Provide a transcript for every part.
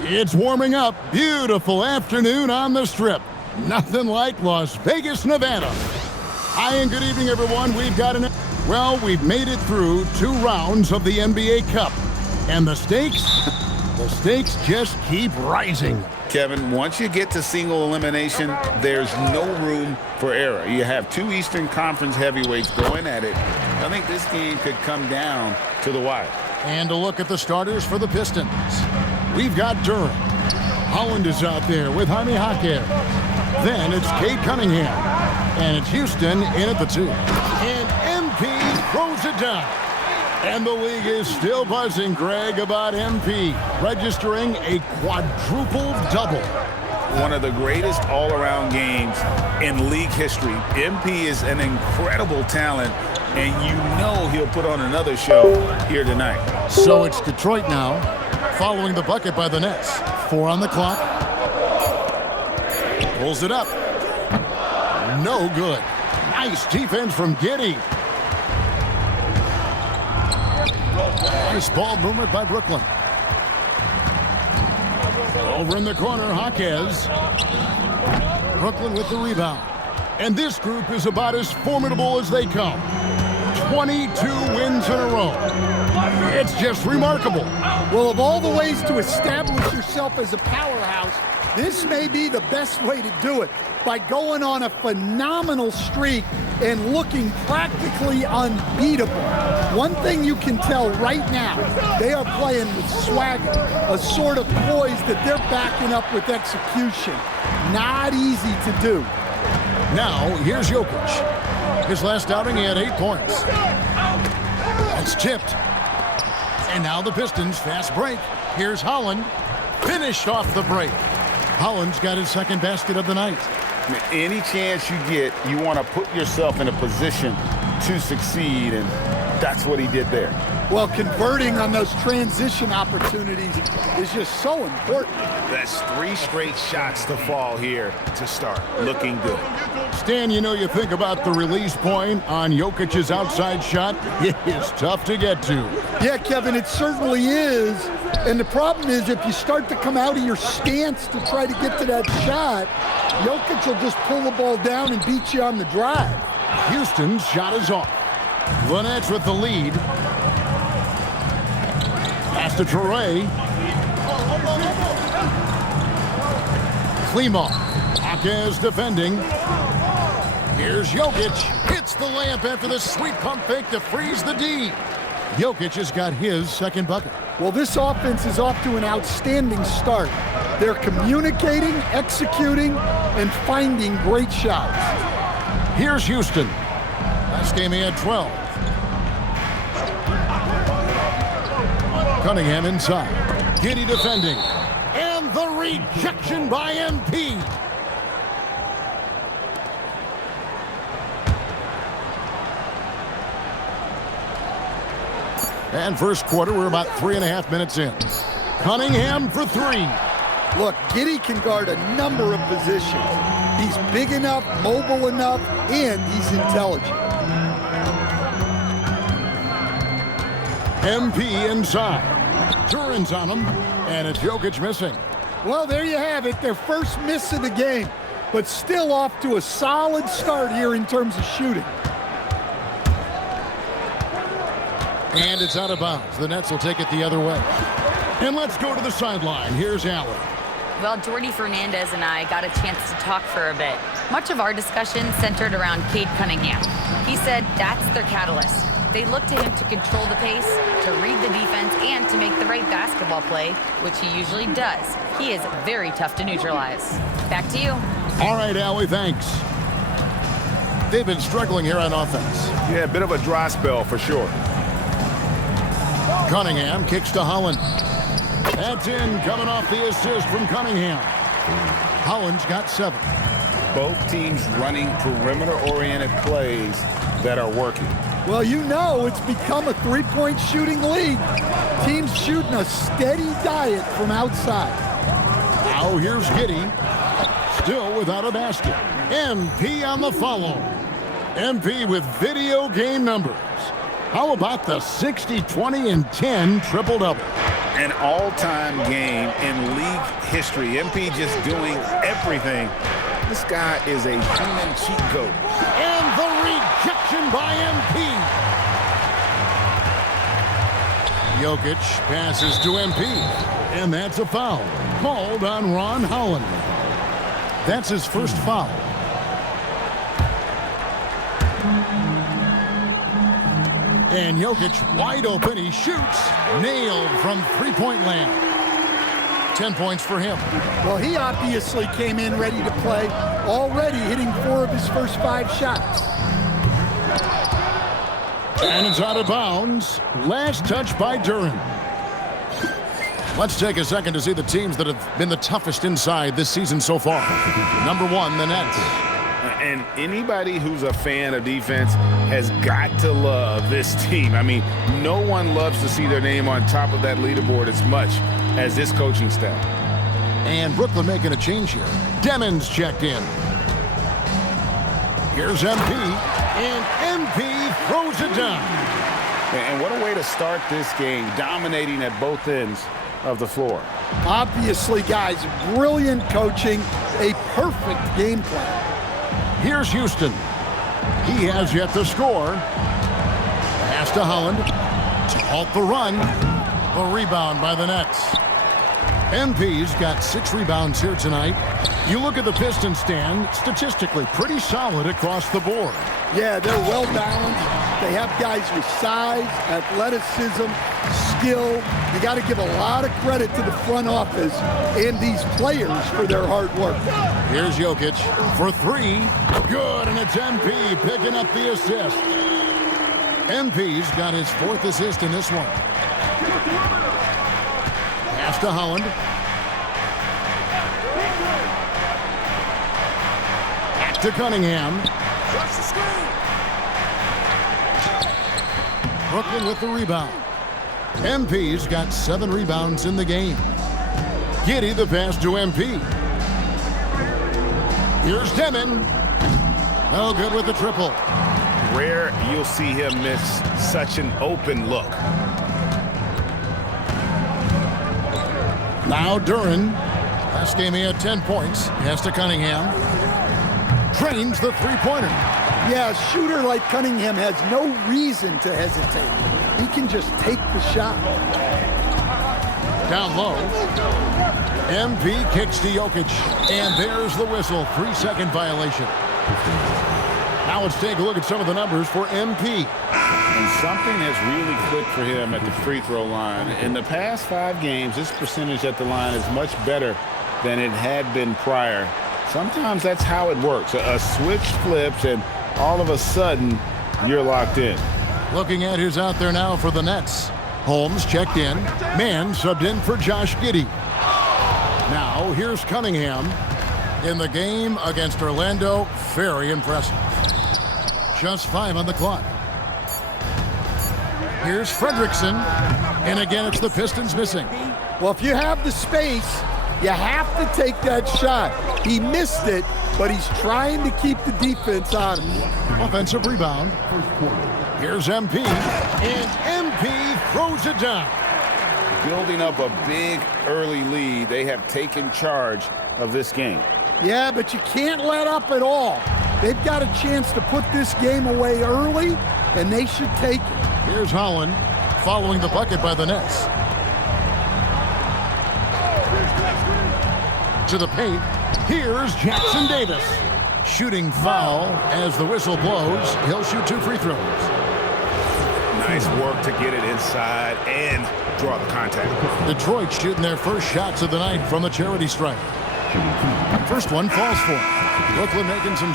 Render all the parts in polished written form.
It's warming up. Beautiful afternoon on the Strip. Nothing like Las Vegas, Nevada. Hi and good evening, everyone. We've made it through 2 rounds of the NBA Cup. And the stakes just keep rising. Kevin, once you get to single elimination, there's no room for error. You have 2 Eastern Conference heavyweights going at it. I think this game could come down to the wire. And a look at the starters for the Pistons. We've got Durant. Holland is out there with MyCAREER. Then it's Cade Cunningham. And it's Houston in at the 2. And MP throws it down. And the league is still buzzing, Greg, about MP registering a quadruple double. One of the greatest all-around games in league history. MP is an incredible talent, and you know he'll put on another show here tonight. So it's Detroit now, following the bucket by the Nets. 4 on the clock. Pulls it up. No good. Nice defense from Giddey. Nice ball movement by Brooklyn. Over in the corner, Jaquez. Brooklyn with the rebound. And this group is about as formidable as they come. 22 wins in a row. It's just remarkable. Well, of all the ways to establish yourself as a powerhouse, this may be the best way to do it, by going on a phenomenal streak and looking practically unbeatable. One thing you can tell right now, they are playing with swagger, a sort of poise that they're backing up with execution. Not easy to do. Now, here's Jokic. His last outing, he had 8 points. That's tipped. And now the Pistons, fast break. Here's Holland, finished off the break. Holland's got his 2nd basket of the night. Any chance you get, you want to put yourself in a position to succeed, and that's what he did there. Well, converting on those transition opportunities is just so important. That's 3 straight shots to fall here to start. Looking good. Stan, you think about the release point on Jokic's outside shot. It is tough to get to. Yeah, Kevin, it certainly is. And the problem is, if you start to come out of your stance to try to get to that shot, Jokic will just pull the ball down and beat you on the drive. Houston's shot is off. The Nets with the lead. Pass to Traore. Klima. Jaquez defending. Here's Jokic. Hits the layup after the sweet pump fake to freeze the D. Jokic has got his 2nd bucket. Well, this offense is off to an outstanding start. They're communicating, executing, and finding great shots. Here's Houston. Last game he had 12. Cunningham inside. Giddey defending. And the rejection by MP. And first quarter, we're about 3.5 minutes in. Cunningham for 3. Look, Giddey can guard a number of positions. He's big enough, mobile enough, and he's intelligent. MP inside. Duran's on him, and it's Jokic missing. Well, there you have it, their first miss of the game, but still off to a solid start here in terms of shooting. And it's out of bounds. The Nets will take it the other way. And let's go to the sideline. Here's Allen. Well, Jordy Fernandez and I got a chance to talk for a bit. Much of our discussion centered around Cade Cunningham. He said that's their catalyst. They look to him to control the pace, to read the defense, and to make the right basketball play, which he usually does. He is very tough to neutralize. Back to you. All right, Allie, thanks. They've been struggling here on offense. Yeah, a bit of a dry spell for sure. Cunningham kicks to Holland. That's in, coming off the assist from Cunningham. Holland's got 7. Both teams running perimeter-oriented plays that are working. Well, it's become a 3-point shooting league. Teams shooting a steady diet from outside. Now here's Giddey, still without a basket. MP on the follow. MP with video game numbers. How about the 60, 20, and 10 triple-double? An all-time game in league history. MP just doing everything. This guy is a human cheat code. And the rejection by MP. Jokic passes to MP. And that's a foul. Called on Ron Holland. That's his first foul. And Jokic wide open. He shoots. Nailed from three-point land. 10 points for him. Well, he obviously came in ready to play, already hitting 4 of his first 5 shots. And it's out of bounds. Last touch by Duren. Let's take a second to see the teams that have been the toughest inside this season so far. Number 1, the Nets. And anybody who's a fan of defense has got to love this team. I mean, no one loves to see their name on top of that leaderboard as much as this coaching staff. And Brooklyn making a change here. Demons checked in. Here's MP. And MP throws it down. And what a way to start this game, dominating at both ends of the floor. Obviously, guys, brilliant coaching, a perfect game plan. Here's Houston. He has yet to score. Pass to Holland to halt the run. A rebound by the Nets. MP's got 6 rebounds here tonight. You look at the Pistons stand, statistically pretty solid across the board. Yeah, they're well balanced. They have guys with size, athleticism, skill. You got to give a lot of credit to the front office and these players for their hard work. Here's Jokic for 3. Good, and it's MP picking up the assist. MP's got his 4th assist in this one. Pass to Holland. Back to Cunningham. Brooklyn with the rebound. MP's got 7 rebounds in the game. Giddey the pass to MP. Here's Demon. No good with the triple. Rare you'll see him miss such an open look. Now Duren. Last game he had 10 points. Pass to Cunningham. Drains the three-pointer. Yeah, a shooter like Cunningham has no reason to hesitate. He can just take the shot. Down low. MP kicks to Jokic. And there's the whistle. 3-second violation. Now let's take a look at some of the numbers for MP. And something has really clicked for him at the free throw line. In the past 5 games, this percentage at the line is much better than it had been prior. Sometimes that's how it works. A switch flips and all of a sudden you're locked in. Looking at who's out there now for the Nets. Holmes checked in. Mann subbed in for Josh Giddey. Now here's Cunningham. In the game against Orlando, very impressive. Just 5 on the clock. Here's Fredrickson. And again, it's the Pistons missing. Well, if you have the space, you have to take that shot. He missed it, but he's trying to keep the defense on him. Offensive rebound. Here's MP. And MP throws it down. Building up a big early lead, they have taken charge of this game. Yeah, but you can't let up at all. They've got a chance to put this game away early, and they should take it. Here's Holland following the bucket by the Nets. To the paint. Here's Jackson Davis. Shooting foul as the whistle blows. He'll shoot 2 free throws. Nice work to get it inside and draw the contact. Detroit shooting their first shots of the night from the charity stripe. First one falls for him. Brooklyn making some...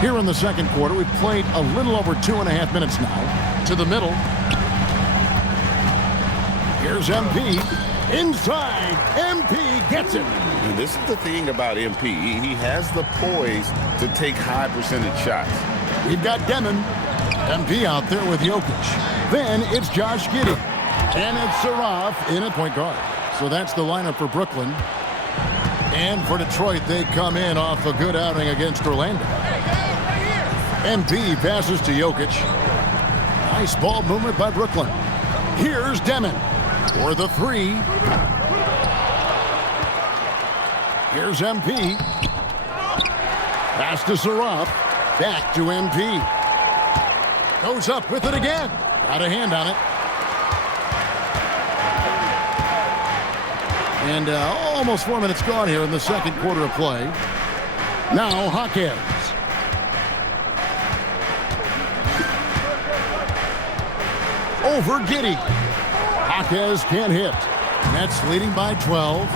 Here in the second quarter, we've played a little over 2.5 minutes now. To the middle. Here's MP. Inside. MP gets it. And this is the thing about MP. He has the poise to take high percentage shots. We've got Demon. MP out there with Jokic. Then it's Josh Giddey. And it's Saraf in at point guard. So that's the lineup for Brooklyn. And for Detroit, they come in off a good outing against Orlando. MP passes to Jokic. Nice ball movement by Brooklyn. Here's Demon for the three. Here's MP. Pass to Saraf. Back to MP. Goes up with it again. Got a hand on it. And almost 4 minutes gone here in the second quarter of play. Now Hawkins. Over Giddey. Hawkins can't hit. Nets leading by 12.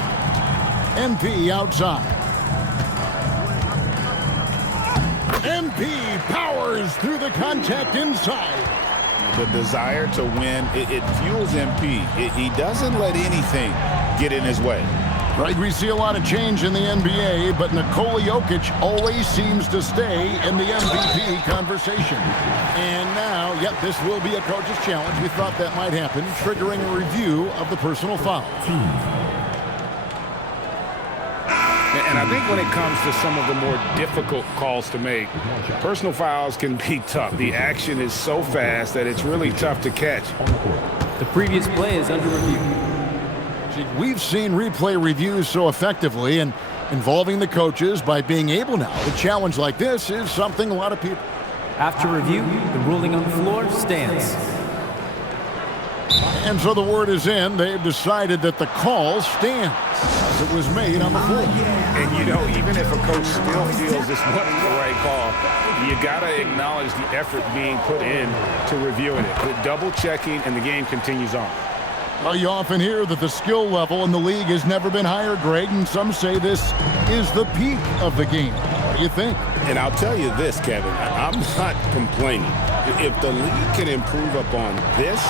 MP outside. MP powers through the contact inside. The desire to win, it fuels MP. He doesn't let anything get in his way. Right, we see a lot of change in the NBA, but Nikola Jokic always seems to stay in the MVP conversation. And now, yep, this will be a coach's challenge. We thought that might happen, triggering a review of the personal foul. And I think when it comes to some of the more difficult calls to make, personal fouls can be tough. The action is so fast that it's really tough to catch. The previous play is under review. We've seen replay reviews so effectively, and involving the coaches by being able now to challenge like this is something a lot of people. After review, the ruling on the floor stands. And so the word is in. They've decided that the call stands as it was made on the floor. And, you know, even if a coach still feels this wasn't the right call, you got to acknowledge the effort being put in to reviewing it. The double checking, and the game continues on. Well, you often hear that the skill level in the league has never been higher, Greg, and some say this is the peak of the game. What do you think? And I'll tell you this, Kevin, I'm not complaining. If the league can improve upon this,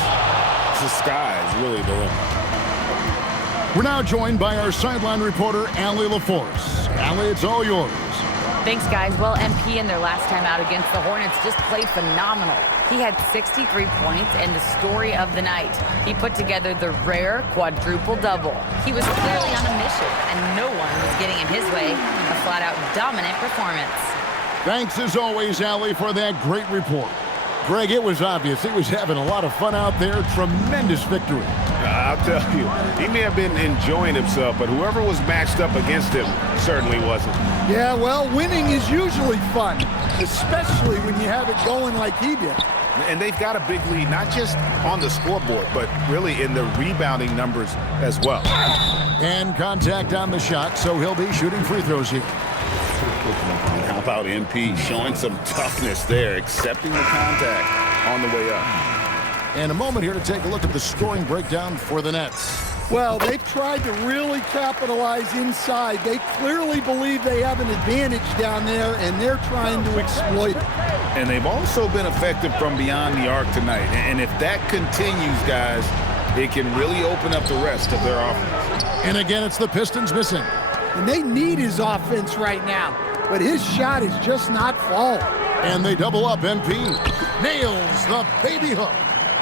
the sky is really the limit. We're now joined by our sideline reporter, Allie LaForce. Allie, it's all yours. Thanks, guys. Well, MP in their last time out against the Hornets just played phenomenal. He had 63 points and the story of the night. He put together the rare quadruple-double. He was clearly on a mission, and no one was getting in his way. A flat-out dominant performance. Thanks, as always, Allie, for that great report. Greg, it was obvious. He was having a lot of fun out there. Tremendous victory. I'll tell you, he may have been enjoying himself, but whoever was matched up against him certainly wasn't. Yeah, well, winning is usually fun, especially when you have it going like he did. And they've got a big lead, not just on the scoreboard, but really in the rebounding numbers as well. And contact on the shot, so he'll be shooting free throws here. How about MP showing some toughness there, accepting the contact on the way up. And a moment here to take a look at the scoring breakdown for the Nets. Well, they've tried to really capitalize inside. They clearly believe they have an advantage down there, and they're trying to exploit it. And they've also been effective from beyond the arc tonight. And if that continues, guys, it can really open up the rest of their offense. And again, it's the Pistons missing. And they need his offense right now, but his shot is just not falling. And they double up. MP nails the baby hook.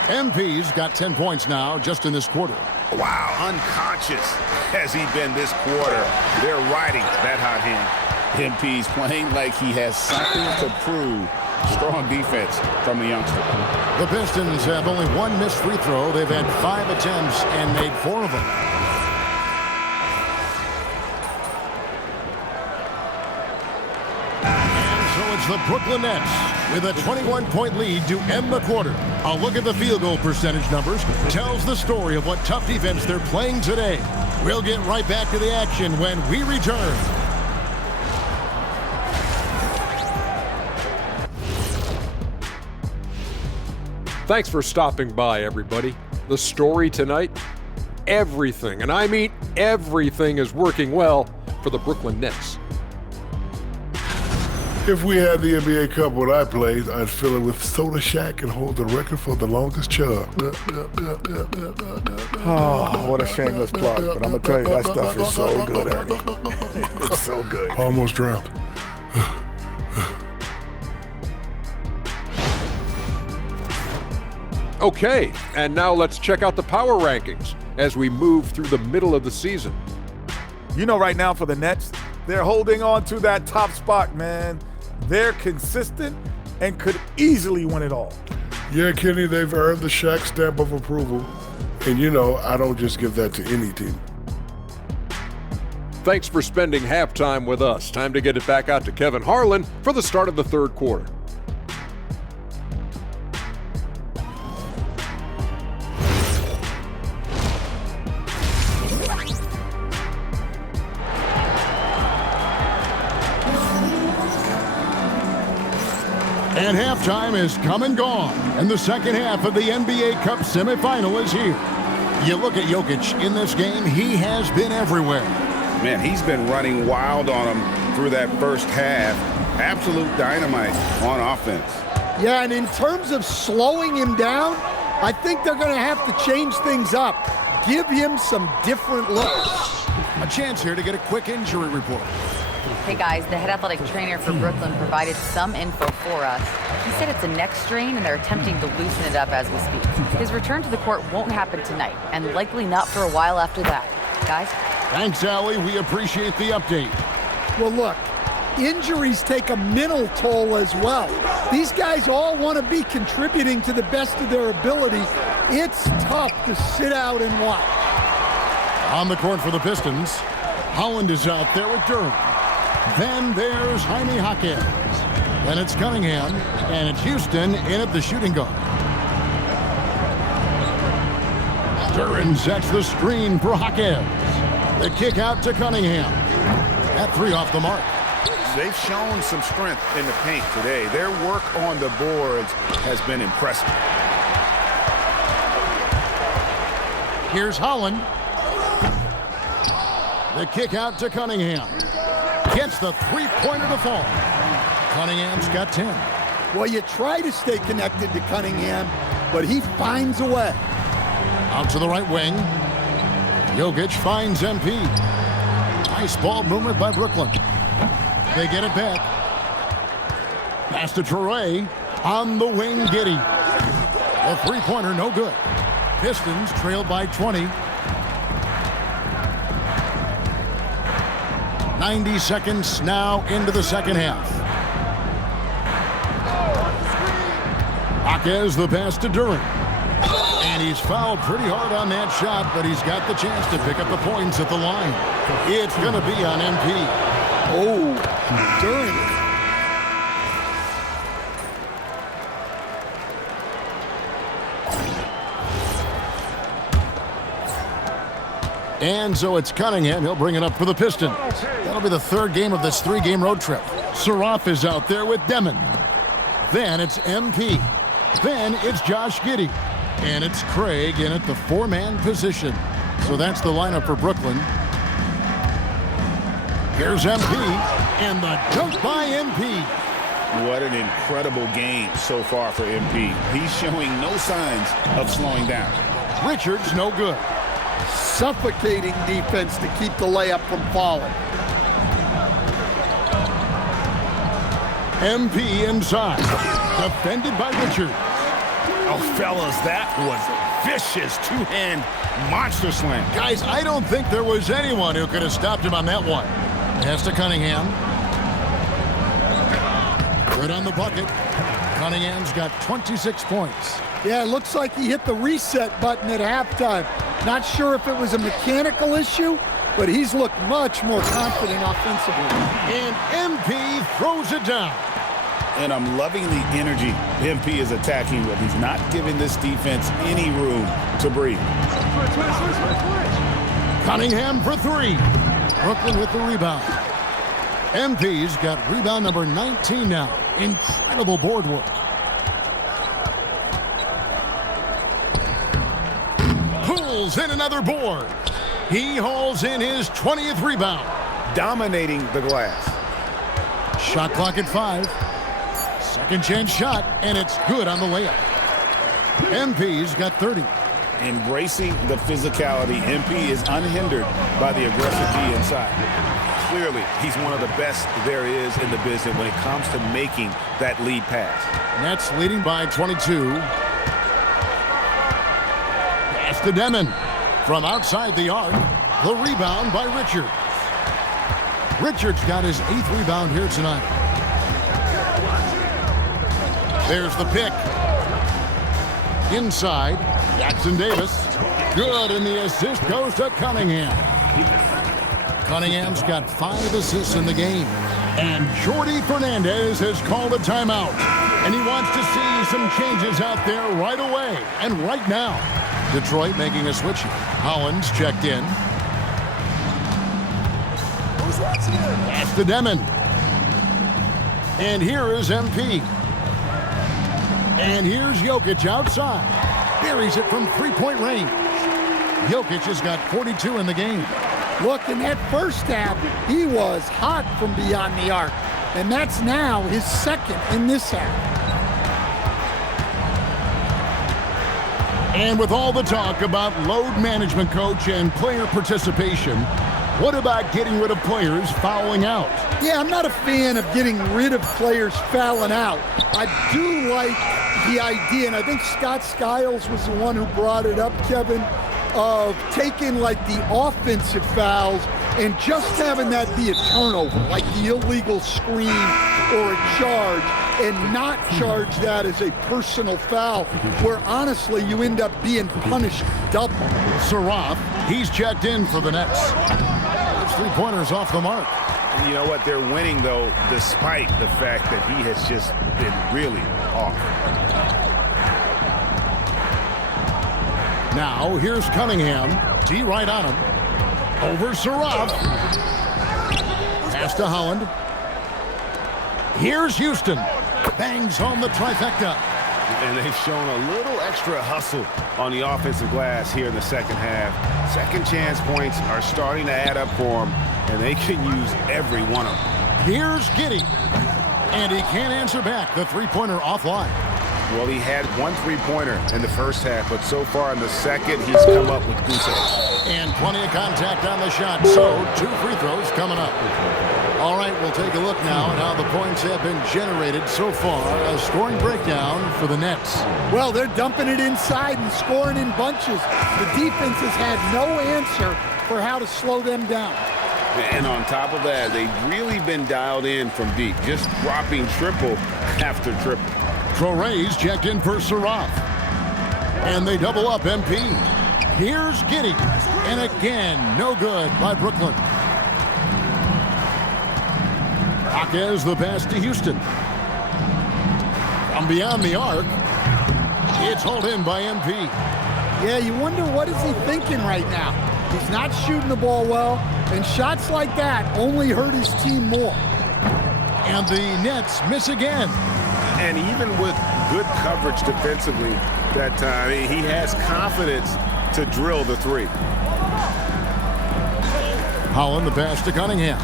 MP's got 10 points now just in this quarter. Wow, unconscious has he been this quarter. They're riding that hot hand. MP's playing like he has something to prove. Strong defense from the youngster. The Pistons have only one missed free throw. They've had 5 attempts and made 4 of them. It's the Brooklyn Nets with a 21-point lead to end the quarter. A look at the field goal percentage numbers tells the story of what tough defense they're playing today. We'll get right back to the action when we return. Thanks for stopping by, everybody. The story tonight, everything, and I mean everything, is working well for the Brooklyn Nets. If we had the NBA Cup when I played, I'd fill it with Soda Shack and hold the record for the longest chug. Oh, what a shameless plug. But I'm going to tell you, that stuff is so good, Ernie. It's so good. Almost drowned. Okay, and now let's check out the power rankings. as we move through the middle of the season. You know, right now for the Nets, they're holding on to that top spot, man. They're consistent and could easily win it all. Yeah, Kenny, they've earned the Shaq stamp of approval. And you know, I don't just give that to any team. Thanks for spending halftime with us. Time to get it back out to Kevin Harlan for the start of the third quarter. And halftime is come and gone, and the second half of the NBA Cup semifinal is here. You look at Jokic in this game, he has been everywhere. Man, he's been running wild on him through that first half. Absolute dynamite on offense. Yeah, and in terms of slowing him down, I think they're going to have to change things up. Give him some different looks. A chance here to get a quick injury report. Hey guys, the head athletic trainer for Brooklyn provided some info for us. He said it's a neck strain and they're attempting to loosen it up as we speak. His return to the court won't happen tonight and likely not for a while after that. Guys? Thanks, Allie. We appreciate the update. Well, look, injuries take a mental toll as well. These guys all want to be contributing to the best of their ability. It's tough to sit out and watch. On the court for the Pistons, Holland is out there with Durham. Then there's Jaime Jaquez. Then it's Cunningham, and it's Houston in at the shooting guard. Duran sets the screen for Jaquez. The kick out to Cunningham. That three off the mark. They've shown some strength in the paint today. Their work on the boards has been impressive. Here's Holland. The kick out to Cunningham. Gets the three-pointer to fall. Cunningham's got 10. Well, you try to stay connected to Cunningham, but he finds a way. Out to the right wing. Jokic finds MP. Nice ball movement by Brooklyn. They get it back. Pass to Traore. On the wing, Giddey. The three-pointer, no good. Pistons trailed by 20. 90 seconds now into the second half. Jaquez the pass to Duran. And he's fouled pretty hard on that shot, but he's got the chance to pick up the points at the line. It's going to be on MP. Oh, Duran. And so it's Cunningham. He'll bring it up for the Pistons. That'll be the third game of this three-game road trip. Saroff is out there with Demon. Then it's MP. Then it's Josh Giddey. And it's Craig in at the four-man position. So that's the lineup for Brooklyn. Here's MP. And the dunk by MP. What an incredible game so far for MP. He's showing no signs of slowing down. Richards no good. Suffocating defense to keep the layup from falling. MP inside. Defended by Richards. Oh, fellas, that was a vicious two-hand monster slam. Guys, I don't think there was anyone who could have stopped him on that one. Pass to Cunningham. Good on the bucket. Cunningham's got 26 points. Yeah, it looks like he hit the reset button at halftime. Not sure if it was a mechanical issue, but he's looked much more confident offensively. And MP throws it down. And I'm loving the energy MP is attacking with. He's not giving this defense any room to breathe. Cunningham for three. Brooklyn with the rebound. MP's got rebound number 19 now. Incredible board work. Pulls in another board. He hauls in his 20th rebound. Dominating the glass. Shot clock at 5. Second chance shot, and it's good on the layup. MP's got 30. Embracing the physicality, MP is unhindered by the aggressive D inside. Clearly, he's one of the best there is in the business when it comes to making that lead pass. Nets leading by 22. Pass to Demon. From outside the arc, the rebound by Richards. Richards got his 8th rebound here tonight. There's the pick. Inside, Jackson Davis. Good, and the assist goes to Cunningham. Cunningham's got 5 assists in the game. And Jordi Fernandez has called a timeout. And he wants to see some changes out there right away and right now. Detroit making a switch here. Hollins checked in. Pass to Demon. And here is MP. And here's Jokic outside. Buries it from three-point range. Jokic has got 42 in the game. Look, in that first half, he was hot from beyond the arc. And that's now his 2nd in this half. And with all the talk about load management, coach, and player participation, what about getting rid of players fouling out? Yeah, I'm not a fan of getting rid of players fouling out. I do like the idea, and I think Scott Skiles was the one who brought it up, Kevin, of taking like the offensive fouls and just having that be a turnover, like the illegal screen or a charge, and not charge that as a personal foul, where honestly you end up being punished double. Saraf, he's checked in for the Nets. Those 3-pointers off the mark. And you know what? They're winning, though, despite the fact that he has just been really off. Now, here's Cunningham. D right on him. Over Saraf. Pass to Holland. Here's Houston. Bangs home the trifecta. And they've shown a little extra hustle on the offensive glass here in the second half. Second chance points are starting to add up for them, and they can use every one of them. Here's Giddey. And he can't answer back. The 3-pointer offline. Well, he had 1 3-pointer in the first half, but so far in the second, he's come up with goose eggs. And plenty of contact on the shot, so 2 free throws coming up. All right, we'll take a look now at how the points have been generated so far. A scoring breakdown for the Nets. Well, they're dumping it inside and scoring in bunches. The defense has had no answer for how to slow them down. And on top of that, they've really been dialed in from deep, just dropping triple after triple. Traore's checked in for Saraf. And they double up MP. Here's Giddey. And again, no good by Brooklyn. Jaquez the pass to Houston. From beyond the arc, it's hauled in by MP. Yeah, you wonder what is he thinking right now. He's not shooting the ball well, and shots like that only hurt his team more. And the Nets miss again. And even with good coverage defensively that time, he has confidence to drill the 3. Holland the pass to Cunningham.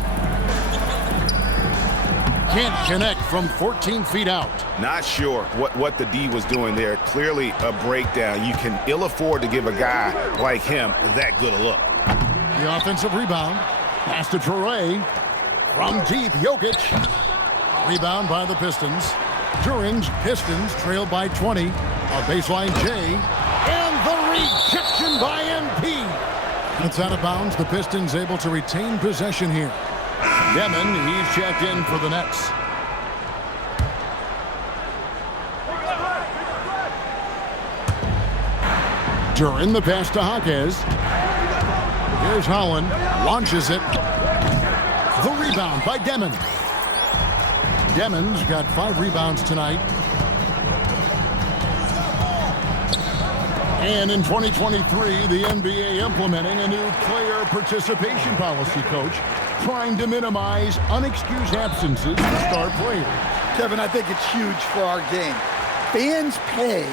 Can't connect from 14 feet out. Not sure what the D was doing there. Clearly a breakdown. You can ill afford to give a guy like him that good a look. The offensive rebound. Pass to Traore. From deep, Jokic. Rebound by the Pistons. During's Pistons trailed by 20. A baseline J. And the rejection by MP. It's out of bounds. The Pistons able to retain possession here. Demon, he's checked in for the Nets. During the pass to Jaquez. Here's Holland. Launches it. The rebound by Demon. Demon's got 5 rebounds tonight. And in 2023, the NBA implementing a new player participation policy, coach, trying to minimize unexcused absences for star players. Kevin, I think it's huge for our game. Fans pay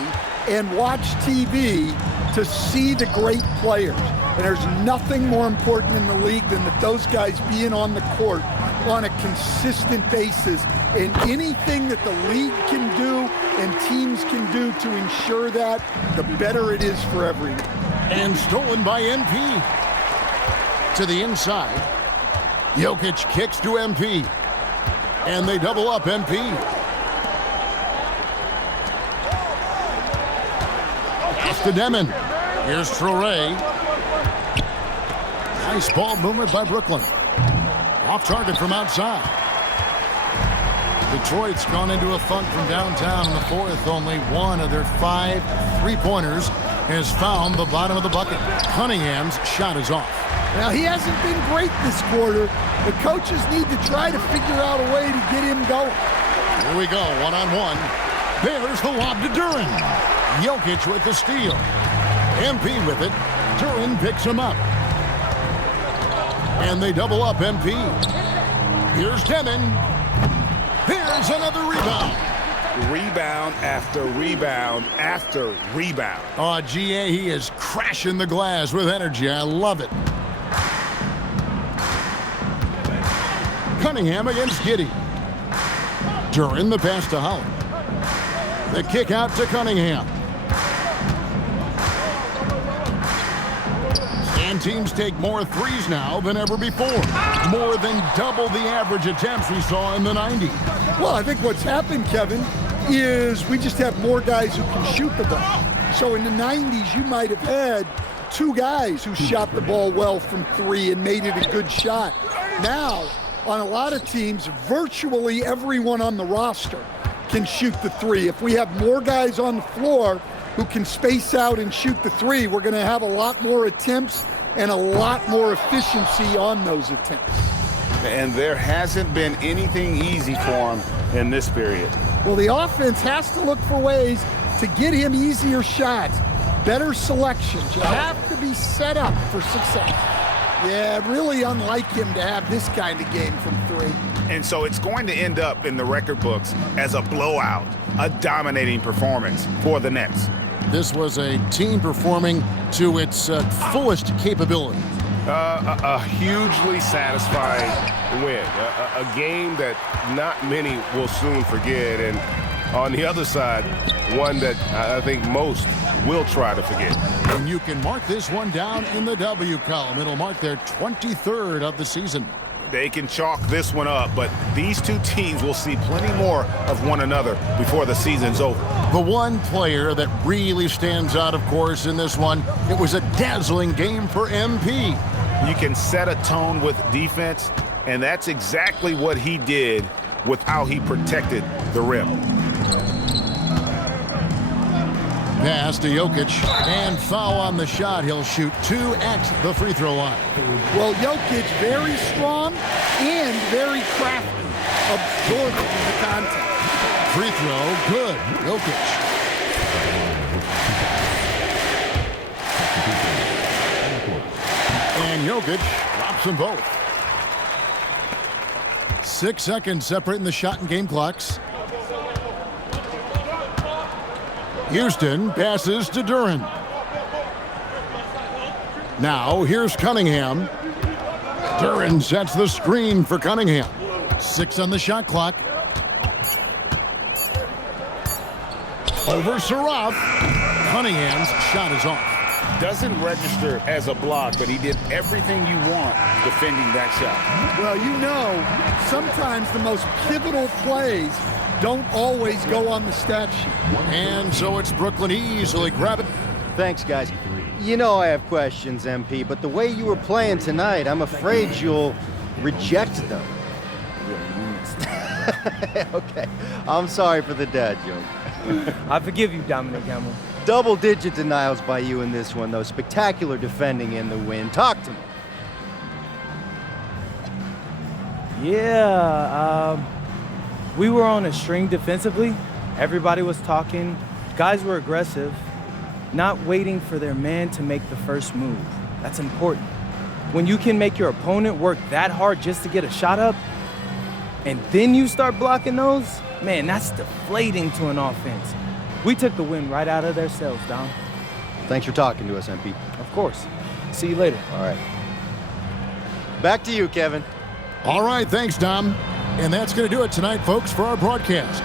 and watch TV to see the great players. And there's nothing more important in the league than that those guys being on the court on a consistent basis. And anything that the league can do and teams can do to ensure that, the better it is for everyone. And stolen by MP. To the inside. Jokic kicks to MP. And they double up MP. Pass to Demon. Here's Traore. Nice ball movement by Brooklyn. Off target from outside. Detroit's gone into a funk from downtown in the fourth. Only one of their 5 3-pointers has found the bottom of the bucket. Cunningham's shot is off. Now, he hasn't been great this quarter. The coaches need to try to figure out a way to get him going. Here we go, one-on-one. There's the lob to Duren. Jokic with the steal. MP with it. Duren picks him up. And they double up MP. Here's Demon. Here's another rebound. Rebound after rebound after rebound. Oh, GA, he is crashing the glass with energy. I love it. Cunningham against Giddey. Duren the pass to Howard. The kick out to Cunningham. And teams take more threes now than ever before. More than double the average attempts we saw in the 90s. Well, I think what's happened, Kevin, is we just have more guys who can shoot the ball. So in the 90s, you might have had 2 guys who shot the ball well from 3 and made it a good shot. Now, on a lot of teams, virtually everyone on the roster can shoot the 3. If we have more guys on the floor who can space out and shoot the 3, we're going to have a lot more attempts and a lot more efficiency on those attempts. And there hasn't been anything easy for him in this period. Well, the offense has to look for ways to get him easier shots, better selections. You have to be set up for success. Yeah, really unlike him to have this kind of game from 3. And so it's going to end up in the record books as a blowout, a dominating performance for the Nets. This was a team performing to its fullest capability. A hugely satisfying win. A game that not many will soon forget. And on the other side, one that I think most will try to forget. And you can mark this one down in the W column. It'll mark their 23rd of the season. They can chalk this one up, but these 2 teams will see plenty more of one another before the season's over. The one player that really stands out, of course, in this one, it was a dazzling game for MP. You can set a tone with defense, and that's exactly what he did with how he protected the rim. Pass to Jokic, and foul on the shot. He'll shoot 2 at the free throw line. Well, Jokic very strong and very crafty, absorbing the contact. Free throw, good. Jokic. And Jokic drops them both. 6 seconds separating the shot and game clocks. Houston passes to Duren. Now here's Cunningham. Duren sets the screen for Cunningham. 6 on the shot clock. Over Saraf. Cunningham's shot is off. Doesn't register as a block, but he did everything you want defending that shot. Well, you know, sometimes the most pivotal plays don't always go on the stat sheet. And so it's Brooklyn easily grabbing. Thanks, guys. You know I have questions, MP, but the way you were playing tonight, I'm afraid you'll reject them. Okay, I'm sorry for the dad joke. I forgive you, Dominic Hamill. Double-digit denials by you in this one, though. Spectacular defending in the win. Talk to me. Yeah, we were on a string defensively. Everybody was talking. Guys were aggressive, not waiting for their man to make the first move. That's important. When you can make your opponent work that hard just to get a shot up, and then you start blocking those, man, that's deflating to an offense. We took the win right out of their selves, Dom. Thanks for talking to us, MP. Of course. See you later. All right. Back to you, Kevin. All right, thanks, Dom. And that's going to do it tonight, folks, for our broadcast.